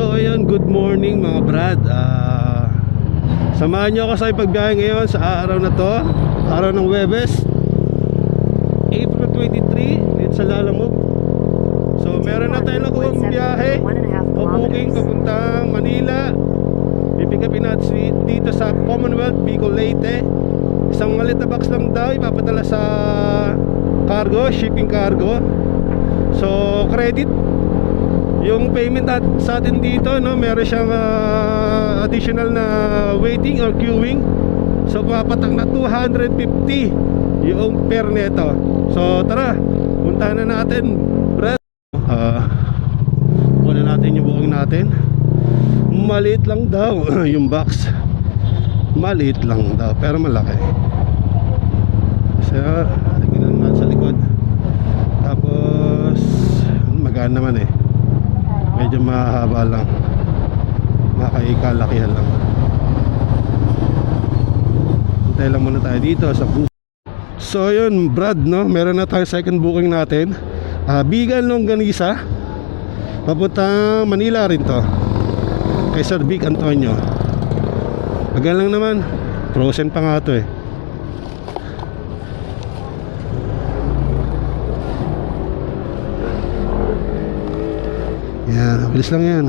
So ayun, good morning mga brad. Samahan nyo ako sa ipagbiyahe ngayon sa araw na to, araw ng Huwebes, April 23. It's sa Lalamove. So meron na tayong nakuhang biyahe, booking papuntang Manila. Pipikapin natin dito sa Commonwealth, Bicol, Leyte. Isang maliit na box lang daw ipapadala sa cargo, shipping cargo. So credit yung payment sa atin dito, no? Meron siyang additional na waiting or queuing. So papatak na 250 yung per neto. So tara, puntahan na natin, brad. Kunin natin yung booking natin. Maliit lang daw yung box. Maliit lang daw pero malaki. So lagyan lang natin sa likod. Tapos magaan naman eh. Medyo mahaba lang, makakalakihan lang. Hintay lang muna tayo dito sa booth. So yun brad, no? Meron na tayo second booking natin. Bigan Longganisa, papuntang Manila rin to, kay Sir Vic Antonio. Magaan lang naman, frozen pa nga to eh. Yan, bilis lang yan.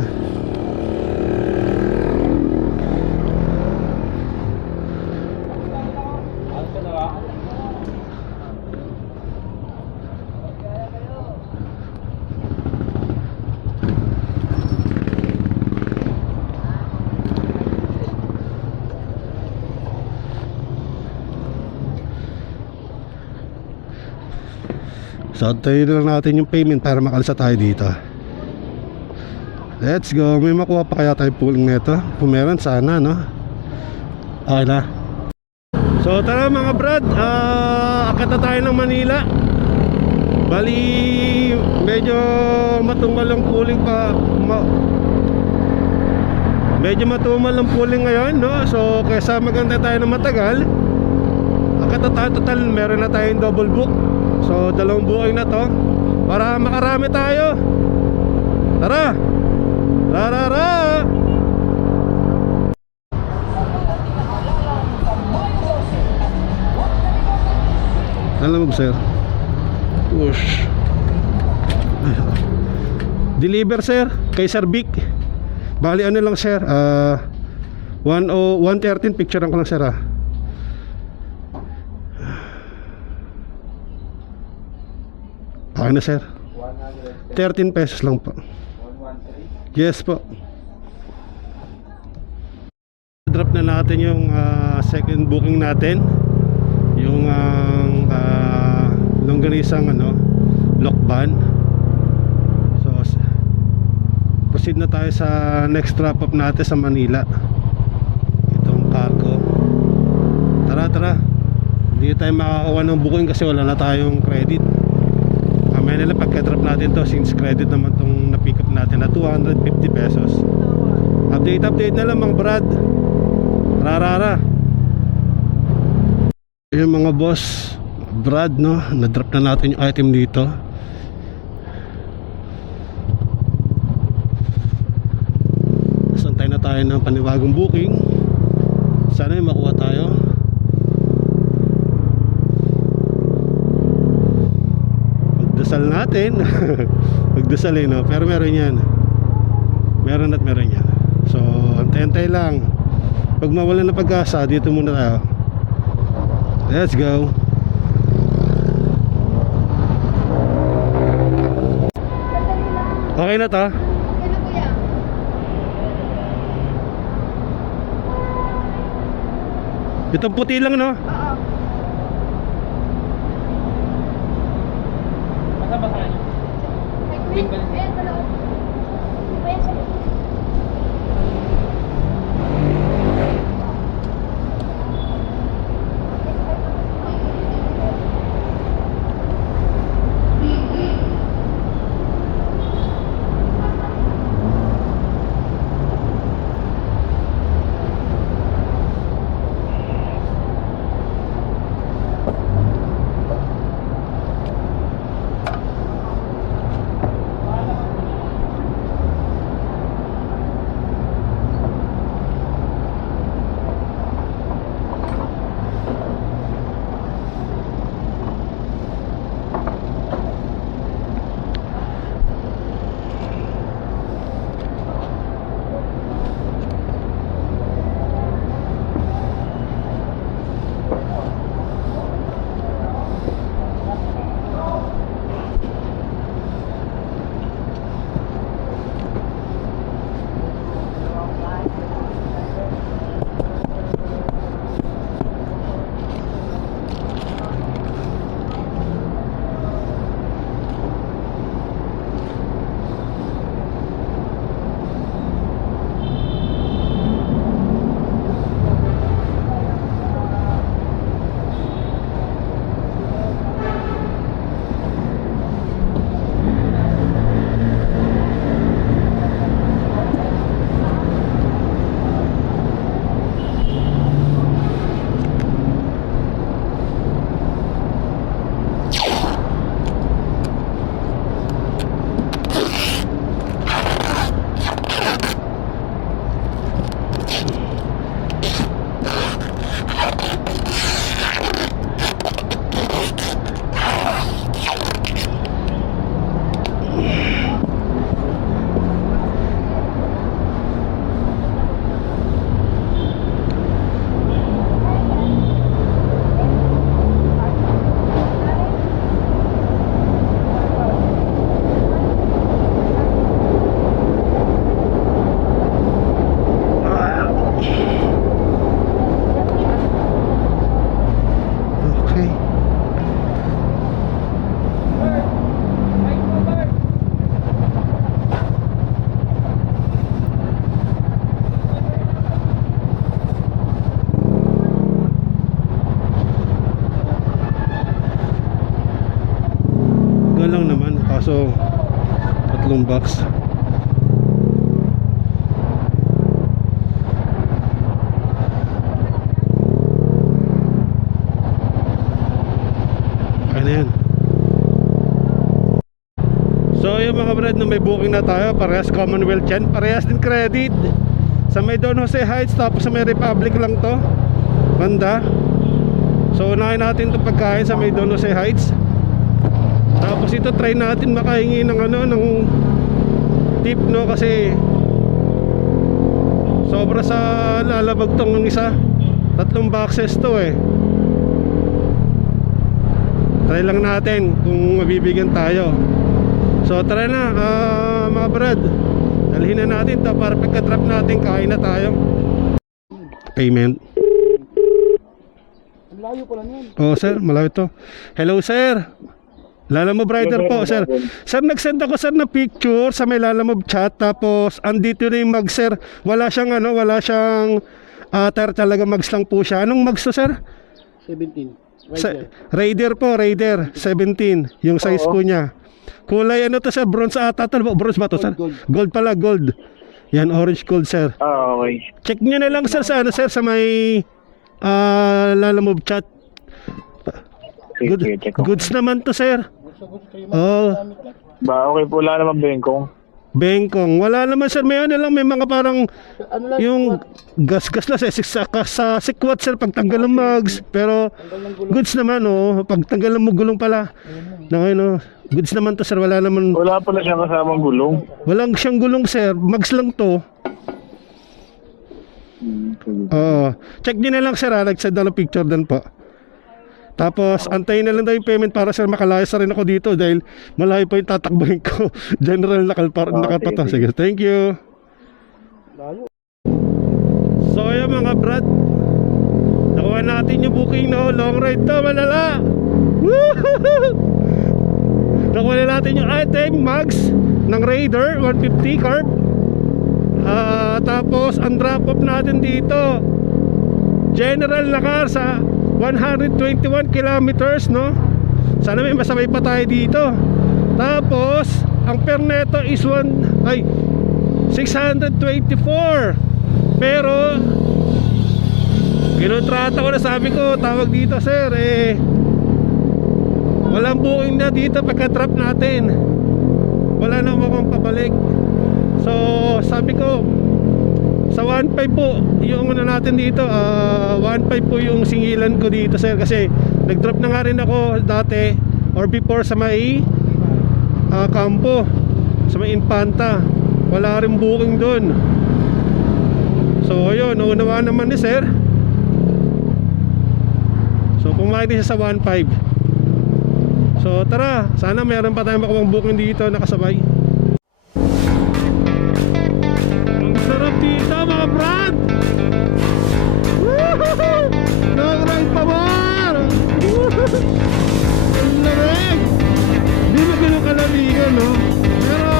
So tayo lang natin yung payment para makalisa tayo dito. Let's go. May makuha pa kaya tayo pooling nito? Kung meron sana, no? Okay na. So tara mga brad, akit na tayo ng Manila. Bali medyo matumal ang pooling pa, medyo matumal ang pooling ngayon, no? So kaysa maganda tayo ng matagal, akit na tayo. Total meron na tayong double book. So dalawang booking na to para makarami tayo. Tara! Rarara! Alam mo sir, push. Deliver sir, kay Sir Vic. Bali ano lang sir, 113 picture ko lang sir ah. Okay na sir, 13 pesos lang po. Yes po. Drop na natin yung second booking natin, yung longganisang Lokban. So proceed na tayo sa next drop up natin sa Manila, itong cargo. Tara, hindi tayo makakakuha ng booking kasi wala na tayong credit. May nila pagka-drop natin to, since credit naman tong na-pick up natin na 250 pesos. Update na lang mga brad. Rarara. Yung mga boss brad, no, na-drop na natin yung item dito. Santay na tayo ng panibagong booking. Sana yung makuha tayo. Dasal natin. Magdasal eh, no? Pero meron yan. Meron yan. So antay-antay lang. Pag mawala na pag-asa, dito muna tayo. Let's go. Okay na to. Itong puti lang, no? tatlong box. Ano yan? So yung mga brad, na may booking na tayo, parehas Commonwealth yan, parehas din credit. Sa may Don Jose Heights, tapos sa may Republic lang to, banda. So unahin natin itong pagkain sa may Don Jose Heights. Tapos ito try natin makahingi ng ano, ng tip, no, kasi sobra sa lalabag tong ng isa. 3 boxes to eh. Try lang natin kung mabibigyan tayo. So tara na, mga brad, dalhin na natin to para pagka-drop natin, kain na tayo. Payment. Malayo pala yan. Oh sir, malayo to. Hello sir, Lalamove Rider po sir. Sir, nag-send ako sir na picture sa may Lalamove chat. Tapos andito na yung mags sir. Wala siyang ano, wala siyang tire, talaga mags lang po siya. Anong mags to sir? 17. Raider po, Raider 17. Yung size po niya. Kulay ano to sir? Bronze ata to. Bronze ba to sir? Gold pala, gold. Yan, orange gold sir. Okay. Check nyo na lang sir sa ano sir, sa may Lalamove chat. Good, Sige, check ko. goods naman to sir. Oh, Ba, okay po, wala naman bengkong. bengkong. Wala naman sir, may ano lang, may mga parang Ano lang, yung gas-gas lang sa sikwat sir, pagtanggal ng mags. Pero goods naman oh, pagtanggal ng gulong pala. No, goods naman to sir, wala naman. Wala pala siyang kasamang gulong. Walang siyang gulong sir, mags lang to. Check nyo na lang sir ha, nag-send na ng picture din po. Tapos antayin na lang daw yung payment para sir makalayas na rin ako dito dahil malayo pa yung tatakbuhin ko. General nakapato. Sige, thank you. So yung mga brad, nakuha natin yung booking, no? Long ride to, malala. Nakuha na natin yung item mags ng Raider 150 carb. Tapos ang drop off natin dito, general na car sa 121 kilometers, no? Sana may masabay pa tayo dito. Tapos ang per neto is 624. Pero kinontrata ko na, sabi ko, tawag dito sir, walang booking na dito pagka drop natin. Wala na mukhang pabalik. So sabi ko, sa 1.5 po yung ano natin dito, 1.5 po yung singilan ko dito sir, kasi nag-drop na nga rin ako dati or before sa may Campo, sa may Infanta. Wala rin booking doon. So yun, naunawa naman ni sir. So pumayag din siya sa 1.5. So tara, sana meron pa tayong makuha booking dito nakasabay. Sarap dito mga brad. Long ride pa man. Ang lamig. Hindi na ganun kalamigan, no? Pero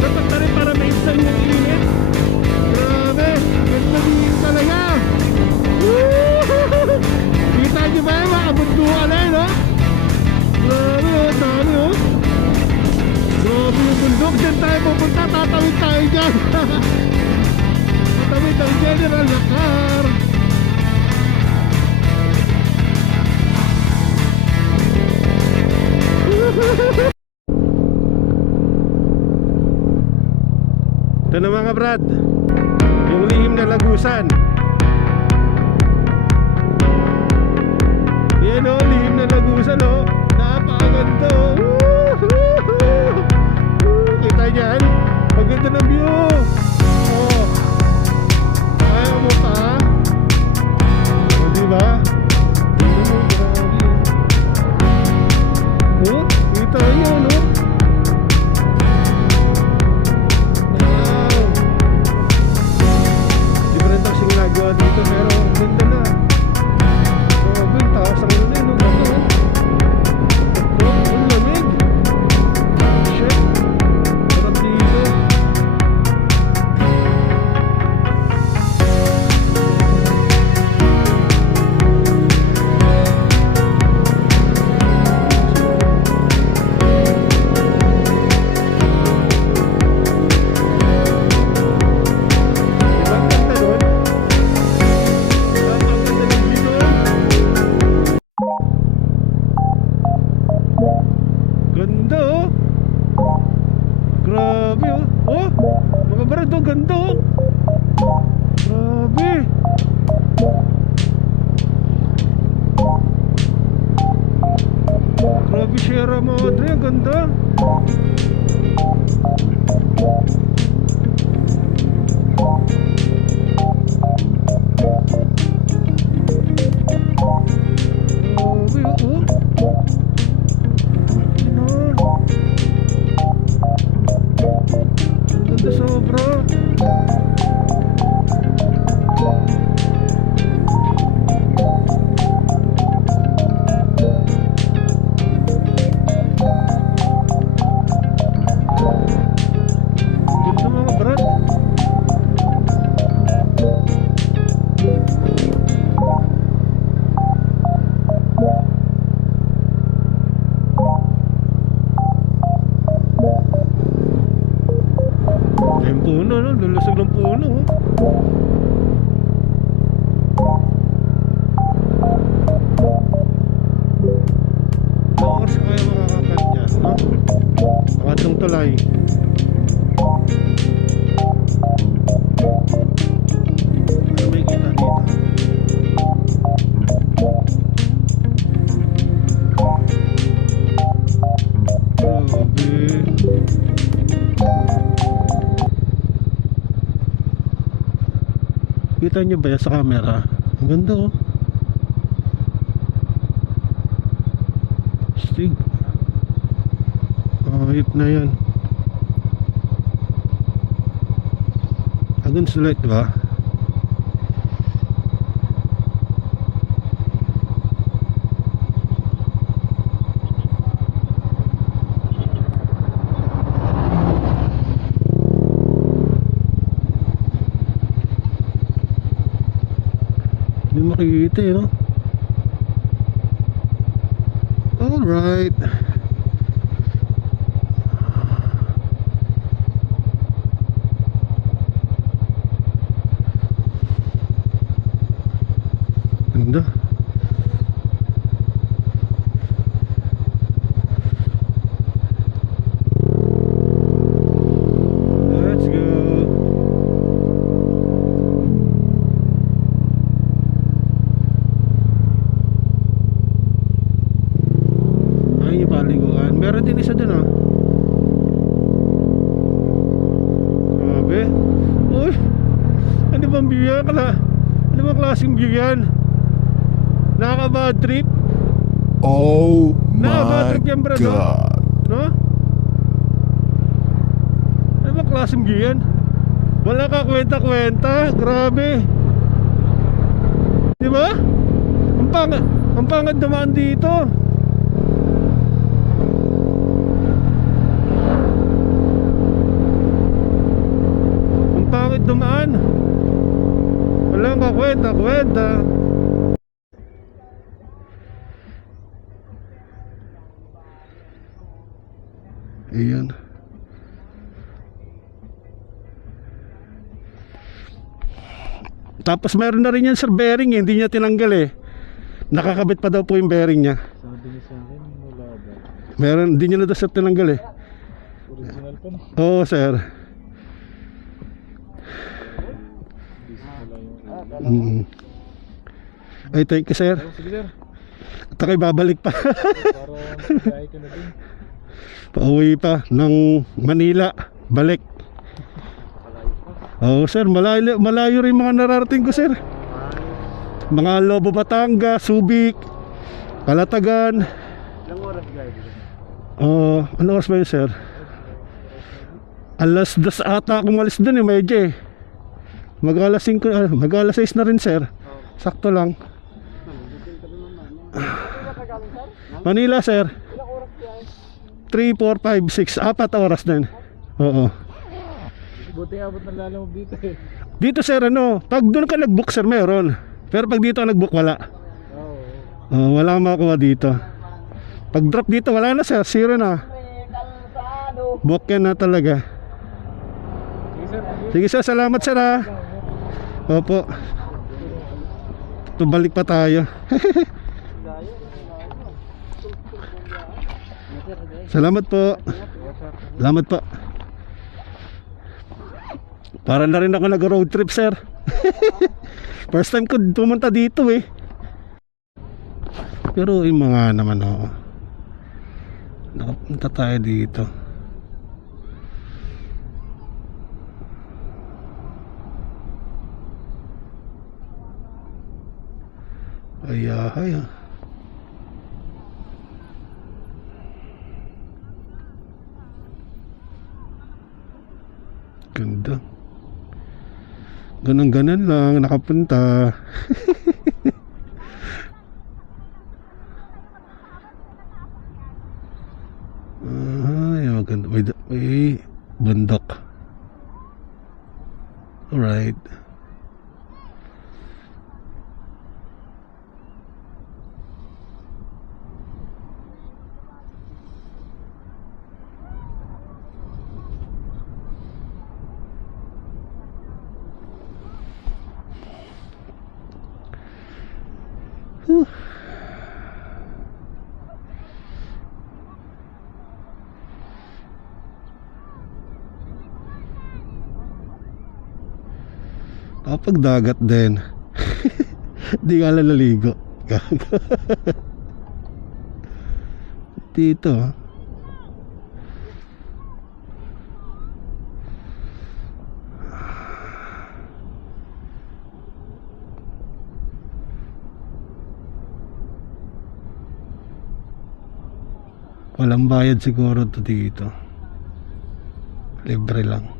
dapat na rin para may isang yung init. Grabe, ganda din talaga. Kita nyo ba yung mga bunduan eh, no? Grabe, dami, oh. Grabe yung bundok, dyan tayo pupunta, tatawid tayo dyan. Tatawid ang general na car. Ito na mga brad, yung lihim na lagusan. Yan o, lihim na lagusan o. Napakaganda o. Kita nyan, maganda ng view. Oh, ayaw mo pa. O diba? Oh, kita nyo no. Wow. Different ang sinagawa dito, pero ganda na. So, good, taas ang ano na yun, ganda. Ang lamig. Shit. Sarap dito. to, ganda oh. Grabe. Grabe Sierra Madre, ang ganda. Grabe oh. Ang ganda sobra. Ganda mga brad. Yung puno, no? Lulusog ng puno oh. Ako kasi kaya makakakat dyan, no? Makatong tulay. Ano may kita dito? Grabe. Kita nyo ba yan sa camera? Ang ganda oh. Stig. Ayop na yan. Agan sa light diba? Hindi makikita eh, no? Alright. Ganda. Let's go. Ayun yung paliguan. Meron din isa dun ah. Grabe. Uy, ano bang view yan? Ano bang klaseng view yan? Nakaka-bad trip? Oh Nakaka-bad my trip yan bro, no? god. No? Ano bang klaseng view yan? Wala ka kwenta-kwenta. Grabe. Di ba? Ang pangad naman dito. Ang pangit dumaan. Walang kakwenta-kwenta. Ayan. Tapos meron na rin yan sir bearing eh. Hindi niya tinanggal eh. Nakakabit pa daw po yung bearing niya. Sabi niya sa akin, wala ba? Meron, hindi niya na daw sir tinanggal eh. Original pa na. Oo sir. Ay thank you sir. Sige sir, At ako'y babalik pa. para magkaya ka na din. Pauwi pa ng Manila. Balik. Oo sir, malayo rin mga nararating ko sir. Mga Lobo Batangas, Subic, Calatagan. Ilang oras guys? Ano oras ba yun sir? Alas 2 ata akong malis dun eh, medyo eh. Mag-alas 5, mag-alas 6 na rin sir. Sakto lang. Manila sir. 3, 4, 5, 6, 4 oras din. Oo. Buti abot ng lalamog dito eh. Dito sir ano, pag doon ka nag-book sir meron. Pero pag dito ka nag-book wala. Wala kang makuha dito. Pag drop dito wala na sir, zero na. Book yan na talaga. Sige sir, salamat sir ha. Opo. Balik pa tayo. Salamat po. Salamat po. Para na rin ako nag-road trip, sir. First time ko pumunta dito eh. Pero yung mga naman oh. Nakapunta tayo dito. Ay, ay, ah. Ganda. Ganun-ganun lang nakapunta. Ay, maganda. May bundok. Alright. Whew. Kapag dagat din. Di nga lang naligo. Dito ah. Walang bayad siguro to dito. Libre lang.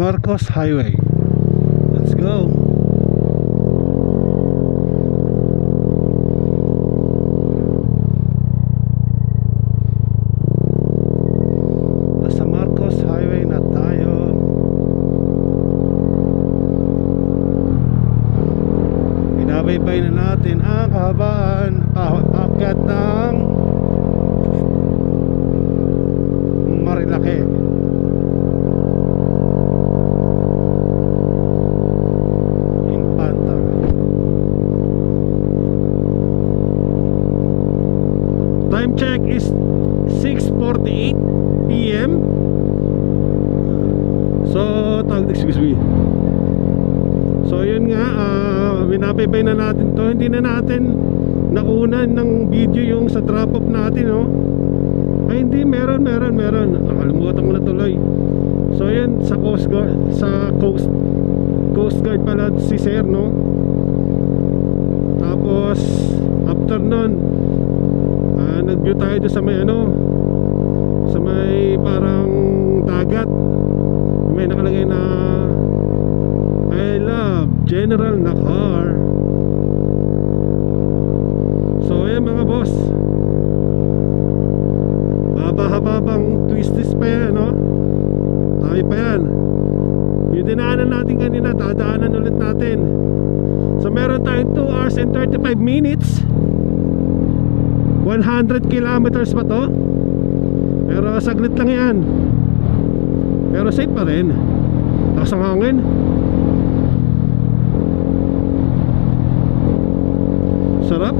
Marcos Highway. Let's go. Nasa Marcos Highway na tayo. Binabaybay na natin ang kahabaan paakyat ng Marilake. Time check is 6:48 PM. So, excuse me. So, yun nga, binabaybay na natin to. Hindi na natin nakunan ng video yung sa drop off natin, no? Ay, hindi, meron. Nakalimutan ko na tuloy. So, yun, sa Coast Guard, Coast Guard pala si Sir, no? Tapos, after nun, nag-view tayo doon sa may sa may parang dagat. May nakalagay na I love General Nakar. So ayan mga boss, haba-habang twisties pa yan, no? Tayo pa yan. Yung dinaanan natin kanina, dadaanan ulit natin. So meron tayong 2 hours and 35 minutes. 100 kilometers pa to. Pero saglit lang yan. Pero safe pa rin. Takas ang hangin. Sarap.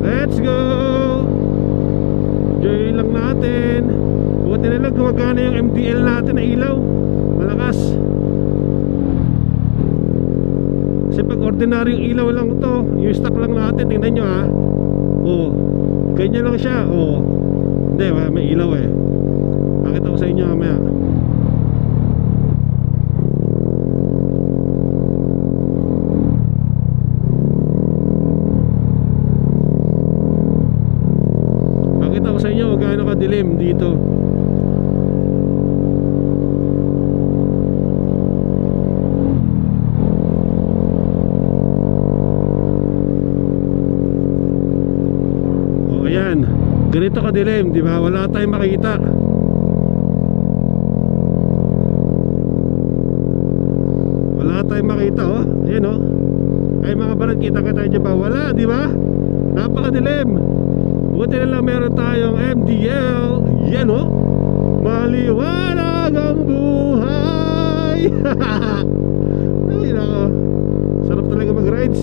Let's go. Enjoy lang natin. Buti na lang gumagana yung MDL natin na ilaw. Malakas. Kasi pag ordinaryong ilaw lang to, yung stock lang natin, tingnan nyo ha. Oh, ganyan lang siya. Oh, hindi, may ilaw eh. Pakita ko sa inyo mamaya. Pakita ko sa inyo gaano kadilim dito. ayan, ganito kadilim, di ba? Wala tayong makita. Wala tayong makita, oh. Ayan, oh. Ay mga balat, kita-kita dyan ba? Wala, di ba? Napakadilim. Buti na lang meron tayong MDL. Yan, oh. Maliwanag ang buhay. Ay, nako. Sarap talaga mag-rides.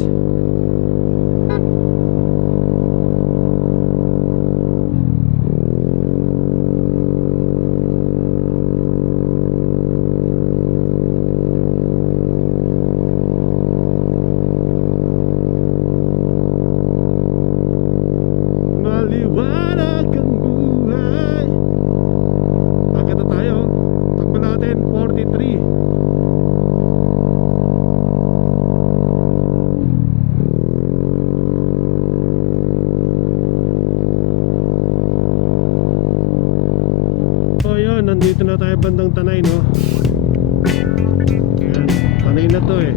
Maliwanag ang buhay. Akit na tayo. Takbo natin 43. So yun, nandito na tayo bandang Tanay, no? Yan, Tanay na to eh.